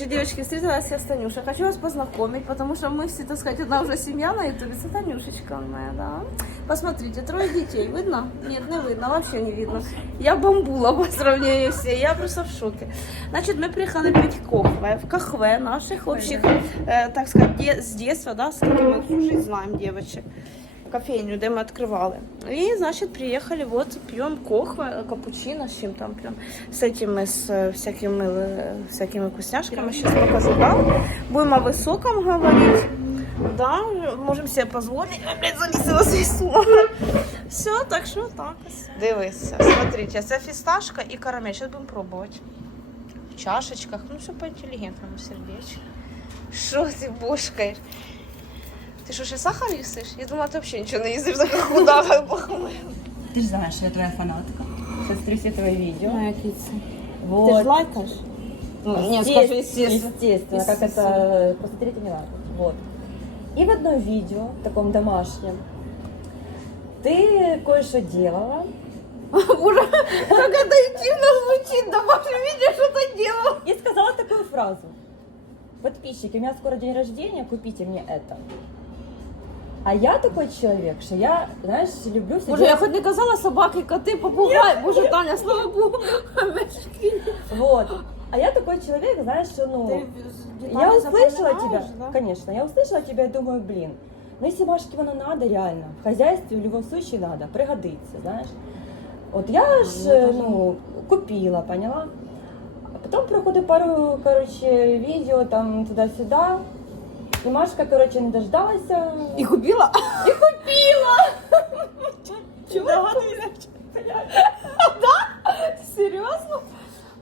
Короче, девочки, встретилась я с Танюшей. Хочу вас познакомить, потому что мы все, так сказать, одна уже семья на ютубе. Это Танюшечка моя, да. Посмотрите, трое детей. Видно? Нет, не видно, вообще не видно. Я бамбула по сравнению все. Я просто в шоке. Значит, мы приехали пить кохве. В кахве наших общих, э, так сказать, де- с детства, да, с которыми мы всю жизнь знаем девочек. кофейню, где мы открывали. И, значит, приехали, вот, пьем кохва, капучино, с чем там пьем, с этими, с э, всякими, э, всякими вкусняшками, сейчас покажу, да. Будем о высоком говорить, да, можем себе позволить, Ой, блядь, зависела свисту. Все, так що так. Дивися, смотрите, це фісташка і карамель, зараз будемо пробувати. В чашечках, ну все по інтелігентному сердечку. Що ти бошкаєш? Ти що, ще сахар їсиш? Я думала, ти взагалі нічого не їздиш, така худа. Ты же знаешь, что я твоя фанатка. Сейчас смотрю твои видео. Ти ж Вот. лайкаєш? Ні, скажи, естественно. Естественно, как Естественно. это просто третий не лайкать. Вот. И в одном видео, таком домашнем, ты кое-что делала. Боже, как это интимно звучит, да ваше видео что-то делал. И сказала такую фразу. Подписчики, у меня скоро день рождения, купите мне это. А я такой человек, что я, знаешь, люблю себе... Боже, я хоть не казала собаки, коты, попугай. Боже, Таня, слава богу. Вот. А я такой человек, знаешь, что, ну... Ты Я детали услышала запоминаешь, тебя, да? конечно, я услышала тебя и думаю, блин, ну если Машке оно надо реально, в хозяйстве в любом случае надо, пригодится, знаешь. Вот я ж, Ну, это же- ну, купила, поняла? А потом проходит пару, короче, видео там туда-сюда, и Машка, короче, не дождалась. И купила? И купила! Чего? Да? Серьезно?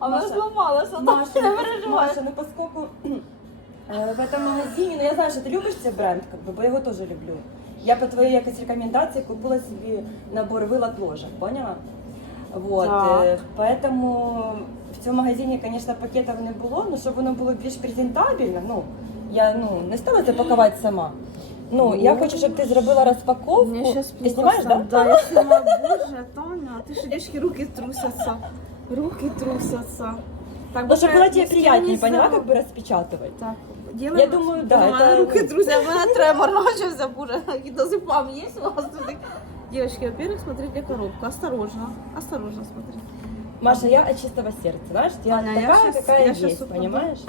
Она Маша, сломалась, она Маша, не ну, переживай. Маша, ну поскольку э, в этом магазине, ну я знаю, что ты любишь цей бренд, как бы, бо я его тоже люблю. Я по твоей якось рекомендации купила себе набор вилок ложек, поняла? Вот, Так. е, поэтому в цьому магазині, конечно, пакетів не було, але щоб воно було більш презентабельно, ну, я ну, не стала це пакувати сама. Ну, я хочу, щоб ти зробила розпаковку. Мне сейчас ти знімаєш, да? Да, я снимаю. Боже, Таня, ты что, девочки, руки трусятся. Руки трусятся. Так, Ну, чтобы боже, было тебе если приятнее, нельзя. поняла, как бы распечатывать. Так, делаем. Я думаю, да, У мене это- руки трусят, у мене тремор начався, боже. І дозипам є у вас туди? Девочки, во-первых, смотрите коробку. Осторожно, осторожно смотрите. Маша, я от чистого сердца, знаешь, я я такая, щас- какая я щас есть, упаду. понимаешь?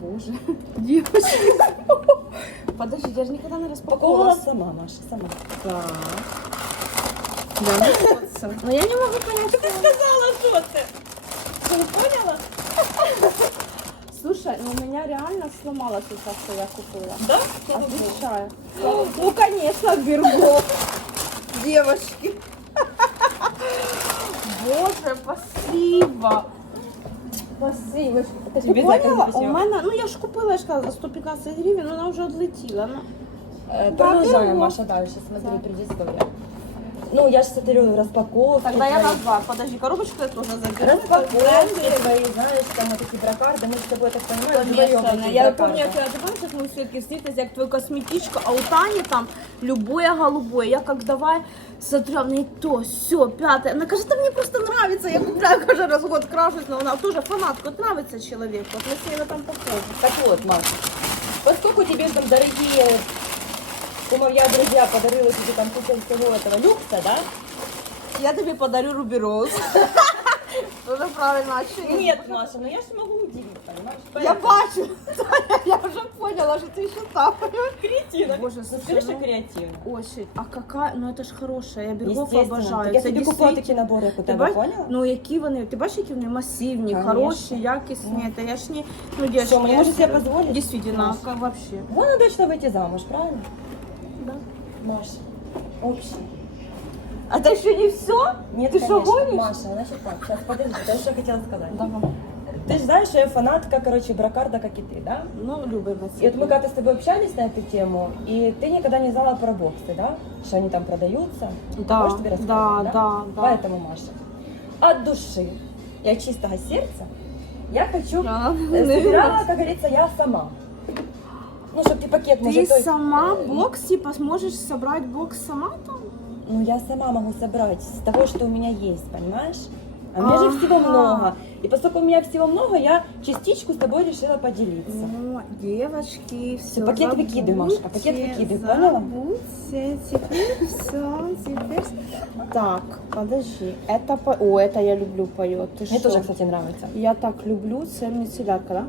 Боже. Девочки. Подожди, я же никогда не Упаковывала распаковывала. сама, Маша, сама. Так. Да, Но я не могу понять, что Ты сказала, что ты? Ты не поняла? Слушай, ну у меня реально сломалось сейчас, что я купила. Да? Отвечаю. Ну, конечно, Бирго. Девочки. Боже, спасибо. Спасибо. Ти Тобі поняла? У мене, ну я ж купила, я ж казала, за 115 гривень, вона вже відлетіла. Ну. Продолжаем, Маша, дальше, смотри, Да. предыстория. Ну, я же смотрю распаковки Тогда я твои. назад, подожди, коробочку я тоже заберу. Распаковки твои, знаешь, там вот такие бракарды, мы с тобой, я так понимаю, вдвоем Конечно, такие я бракарды. помню, як я ти пам'ятаєш, як ми все-таки встретились, як твоя косметичка, а у Тані там любое голубое. Я как давай смотрю, а в неї то, все, пятое. Она каже, да мне просто нравится, я купляю каждый раз в год крашусь, но она тоже фанатка, вот нравится человек, вот мы с ней в этом похожи. Так вот, Маша, поскольку тебе там дорогие кумовья, друзья подарили тебе там кучу всего этого люкса, да? Я тебе подарю Руби Роуз. Тоже правильно, а что Нет, Маша, ну я же могу удивить, понимаешь? Я бачу, Таня, я уже поняла, что ты еще там. креативно. Боже, ну слушай, скажи, что ну, креативно. Очень. А какая, ну это ж хорошая, я Бергов Естественно. обожаю. Так я Це тобі дійсно- купила такі набори, як у Ти тебе, бач- поняла? Ну які вони, ти бачиш, які вони масивні, Конечно. хороші, якісні. Це я ж не, ну девочки, Що, ми не я можемо ж- себе позволити? Действительно, Маш. как вообще. Вон она точно выйти замуж, правильно? Да. Маша, общий. А это еще не все? Нет, Ты что, конечно. гонишь? Маша, значит так, сейчас подожди, я что хотела сказать. Давай. Ты же знаешь, что я фанатка, короче, бракарда, как и ты, да? Ну, любимо И вот мы когда-то с тобой общались на эту тему, и ты никогда не знала про боксы, да? Что они там продаются. Да, Можешь тебе да, рассказать, да, да. Поэтому, Маша, от души и от чистого сердца я хочу Да. э, собирала, как говорится, я сама. Ну, чтобы ты пакет, Ты той- сама бокс, типа, сможешь собрать бокс сама там? Ну, я сама могу собрать с того, что у меня есть, понимаешь? А у меня же всего Ага. много. И поскольку у меня всего много, я частичку с тобой решила поделиться. Ну, девочки, все. пакет выкидывай, Машка, пакет выкидывай, поняла? Забудьте, теперь все, теперь... Так, подожди, это... по- О, это я люблю поет. Ты Мне что? тоже, кстати, нравится. Я так люблю, це міцелярка, да?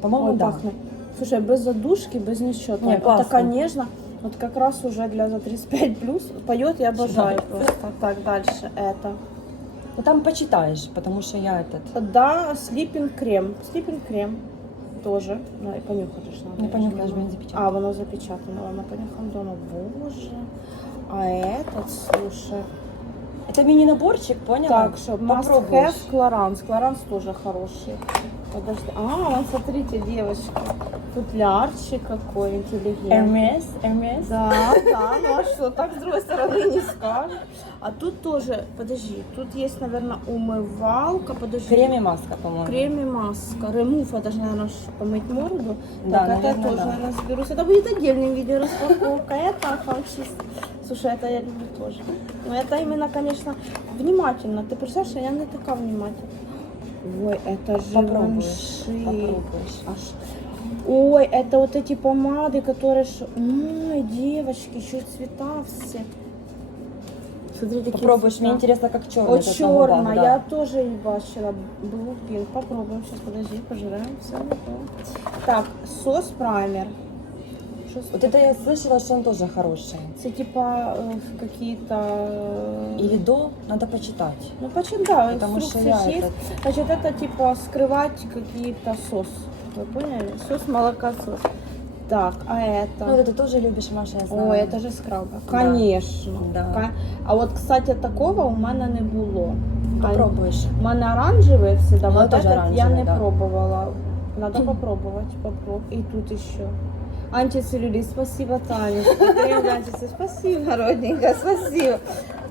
По-моему, Ой, да. пахне. Слушай, без задушки, без ничего. Не, Вот классно. такая нежно. Вот как раз уже для за 35 плюс поет, я обожаю Да. просто. Так, дальше это. Ну там почитаешь, потому что я этот... Да, слипинг крем. Слипинг крем тоже. Ну, и понюхать же надо. Не я понюхаешь, же бо не не- запечатано. А, воно запечатано. Ладно, понюхаем дома. Боже. А этот, слушай. Это мини-наборчик, поняла? Так, что must have Клоранс. Клоранс тоже хороший. Подожди. А, вот смотрите, девочки. Футлярчик какой интеллигентный. Hermes, Hermes. Да, да, ну а что, так с другой стороны не скажешь. А тут тоже, подожди, тут есть, наверное, умывалка, подожди. Крем и маска, по-моему. Крем и маска. Ремув, это же, наверное, помыть морду. Да, так, это я наверное, тоже, да. разберусь. Это будет отдельным видео распаковка. Это чисто. Слушай, это я люблю тоже. Но это именно, конечно, внимательно. Ты представляешь, я не такая внимательна. Ой, это же Попробуешь, ванши. попробуешь. Аж- Ой, это вот эти помады, которые... ш- Ой, девочки, еще и цвета все. Смотри, такие Попробуешь, цвета. мне интересно, как черный. О, черная, я тоже и бачила. Blue Pink. Попробуем сейчас, подожди, пожираем. Все готово. Так, сос праймер. Что с- Вот это я слышала, что он тоже хороший. Это типа э, какие-то... э, Или до, надо почитать. Ну, почему, да, Потому что инструкции я ж есть. этот- Значит, это типа скрывать какие-то сос. Вы поняли? Сос, молокосос. Так, а это? Ну, вот это тоже любишь, Маша, я знаю. Ой, это же скраба. Да. Конечно. Да. Ка- А от, кстати, такого у мене не було. А Попробуешь. У мене оранжевий всегда, Ну, вот тоже этот я оранжевый, не да. пробовала. Надо попробовать, попробовать. И тут еще. Антицеллюлит, спасибо, Таня. Крем для антицеллюлита. Спасибо, родненькая, спасибо.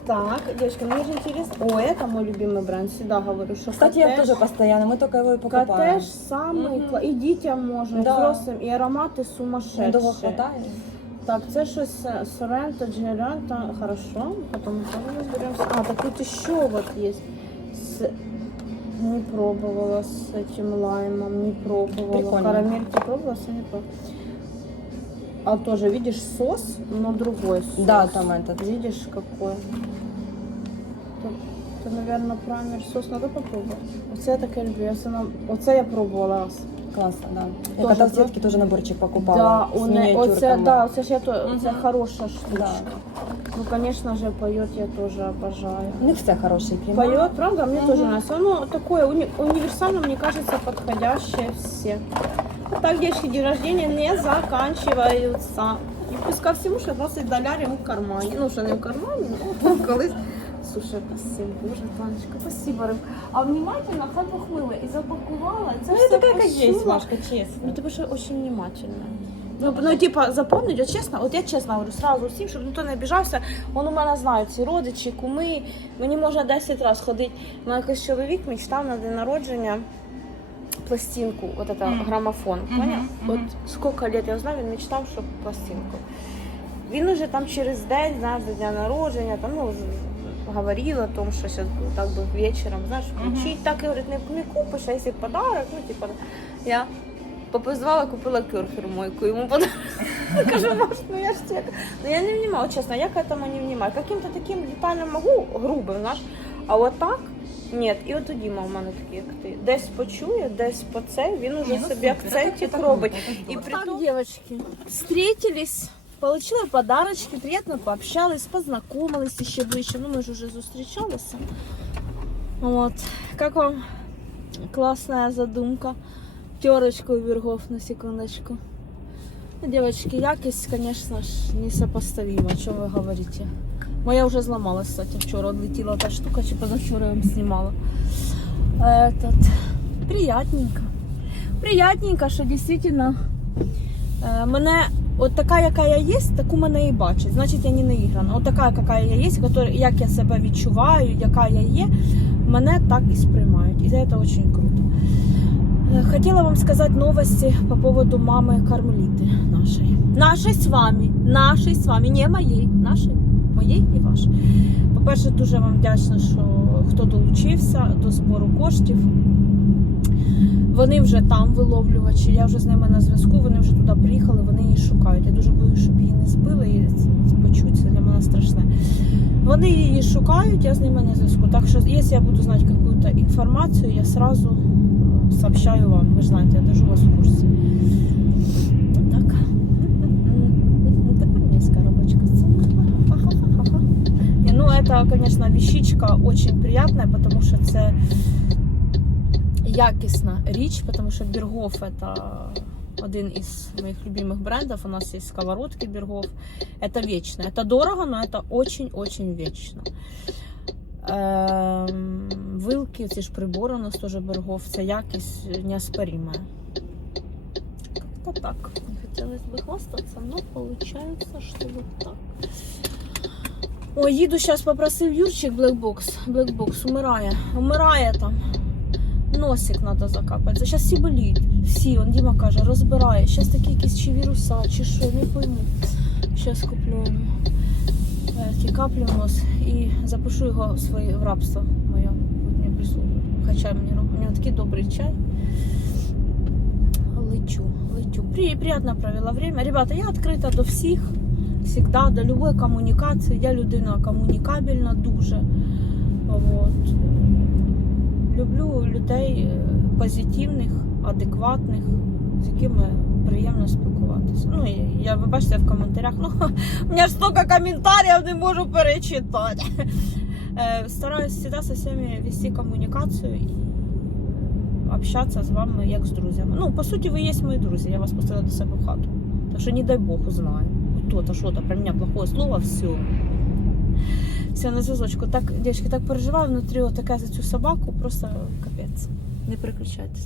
Так, девочки, мне же интересно. О, это мой любимый бренд. Всегда говорю, что Кстати, я коттедж- тоже постоянно, мы только его и покупаем. Коттедж самый, Мгм. кла- и детям можно, Да. і взрослим, і аромати сумасшедшие. Недовго хватає. Так, це щось е, Соренто, Джеренто, хорошо, потом тоже разберемся. А, так тут еще вот есть. С... Не пробовала с этим лаймом, не пробовала. Прикольно. Карамель ты пробовала, с не пробовала. А тоже, видишь, сос, но другой сос. Да, там этот. Видишь, какой? Это, наверное, праймер сос надо попробовать. Оце я таке люблю. Я все на... Оце я пробувала раз. Классно, да. Я Тоже, когда в сетке тоже наборчик покупала. Да, с у не... оце, миниатюрками. да, оце ж я то, це хороша штучка. Да. Ну, конечно же, поет я тоже обожаю. У них все хорошие крема. Поет, правда, мне тоже нравится. Оно такое уни- универсальное, мне кажется, подходящее все. Так девочки день рождения не заканчиваются. И плюс ко всему 16 долярів у кармані. Ну, що не в кармані, ну колись. Слушай, спасибо, боже, Танечка, спасибо, Рим. А внимательно все похмила і запакувала. Це Ну, все это такая, как есть. Машка, честно. Ну, ты же очень внимательно. Ну, ну, типа, запомнить, от чесно, от я чесно говорю, сразу всім, щоб ніхто не обіжався. Вон у мене знають ці родичі, куми. Мені можна 10 разів ходити. Мене якийсь чоловік мечтав на день народження пластинку, от это Мгм. грамофон. Мгм, Поняв? мгм. От скільки лет я знаю, він мечтав, щоб пластинку. Він уже там через день, знаєш, до дня народження, там, ну, з- говорил о том, что сейчас так бы вечером, знаешь, Мгм. включить. Так, и говорит, не, не купишь, а если подарок, ну, типа, я попозвала, купила керхер мойку ему подарок. Кажу, Маш, ну я ж тебе. Ну я не внимала, честно, я к этому не внимаю. Каким-то таким деталям могу, грубим, знаєш, а от так, ні. І от у Діма в мене такий, як ти. Десь почує, десь по це, він уже ну собі акцентик це так робить. И при том, девочки, встретились, получила подарочки, приятно пообщались, познакомились еще ближе. Ну, мы же уже зустрічалися. Вот. Как вам классная задумка? Терочку вергов на секундочку. Ну, девочки, якость, конечно ж, несопоставима, о чем вы говорите. Моя уже сломалась, кстати, вчера отлетела эта штука, чи позавчера я вам снимала. Этот, приятненько. Приятненько, що дійсно е, мене от така, яка я є, таку мене і бачать. Значить, я не наіграна. От така, яка я є, яка- як я себе відчуваю, яка я є, мене так і сприймають. І це дуже круто. Е, Хотела вам сказать новости по поводу мамы Кармелиты нашей. Нашей с вами, нашей с вами, не моєї, нашей, моєї і вашої. По-перше, дуже вам вдячна, що хто долучився до збору коштів. Вони вже там виловлювачі, я вже з ними на зв'язку, вони вже туди приїхали, вони її шукають. Я дуже боюсь, щоб її не збили і почуть, це для мене страшне. Вони її шукають, я з ними на зв'язку. Так що, якщо я буду знати якусь інформацію, я сразу е, сообщаю вам. Ви ж знаєте, я держу вас в курсі. Ну, Так. Тепер низька робочка. Ха-ха-ха-ха. Не, Ну, это, конечно, вещичка очень приятная, потому что це якісна річ, потому що Бергов это один із моїх любимых брендов. У нас есть сковородки Бергов. Это вечно. Это дорого, но это очень-очень вечно. Ем, вилки, ці ж прибори у нас теж Бергов. Це якість неоспоримая. Как-то так. Не хотелось бы хвастаться, но получается, что вот так. Ой, їду зараз попросив Юрчик Blackbox. Blackbox умирає. Умирає там. Носик треба закапати. Зараз всі боліють. Всі, он Діма каже, розбирає. Зараз такі якісь чи віруса, чи що, не пойму. Зараз куплю е, ті каплі в нос і запишу його в своє в рабство моє. От мені прислужує. Хоча мені робить. У нього такий добрий чай. Лечу, лечу. При, приятно провела время. Ребята, я відкрита до всіх. Всегда, до любої комунікації. Я людина комунікабельна дуже. Вот. Люблю людей е, позитивних, адекватних, з якими приємно спілкуватися. Ну, я, ви бачите в коментарях, ну, у мене ж стільки коментарів не можу перечитати. Е, Стараюсь всегда со всеми вести комунікацію і общатися з вами як з друзями. Ну, по суті, ви є мої друзі, я вас пустила до себе в хату. Так що, не дай Бог, узнаю. Кто-то, что-то про меня плохое слово, все. Все на зв'язочку. Так, девочки, так переживаю внутрі, така за цю собаку, просто капець. Не переключайтесь.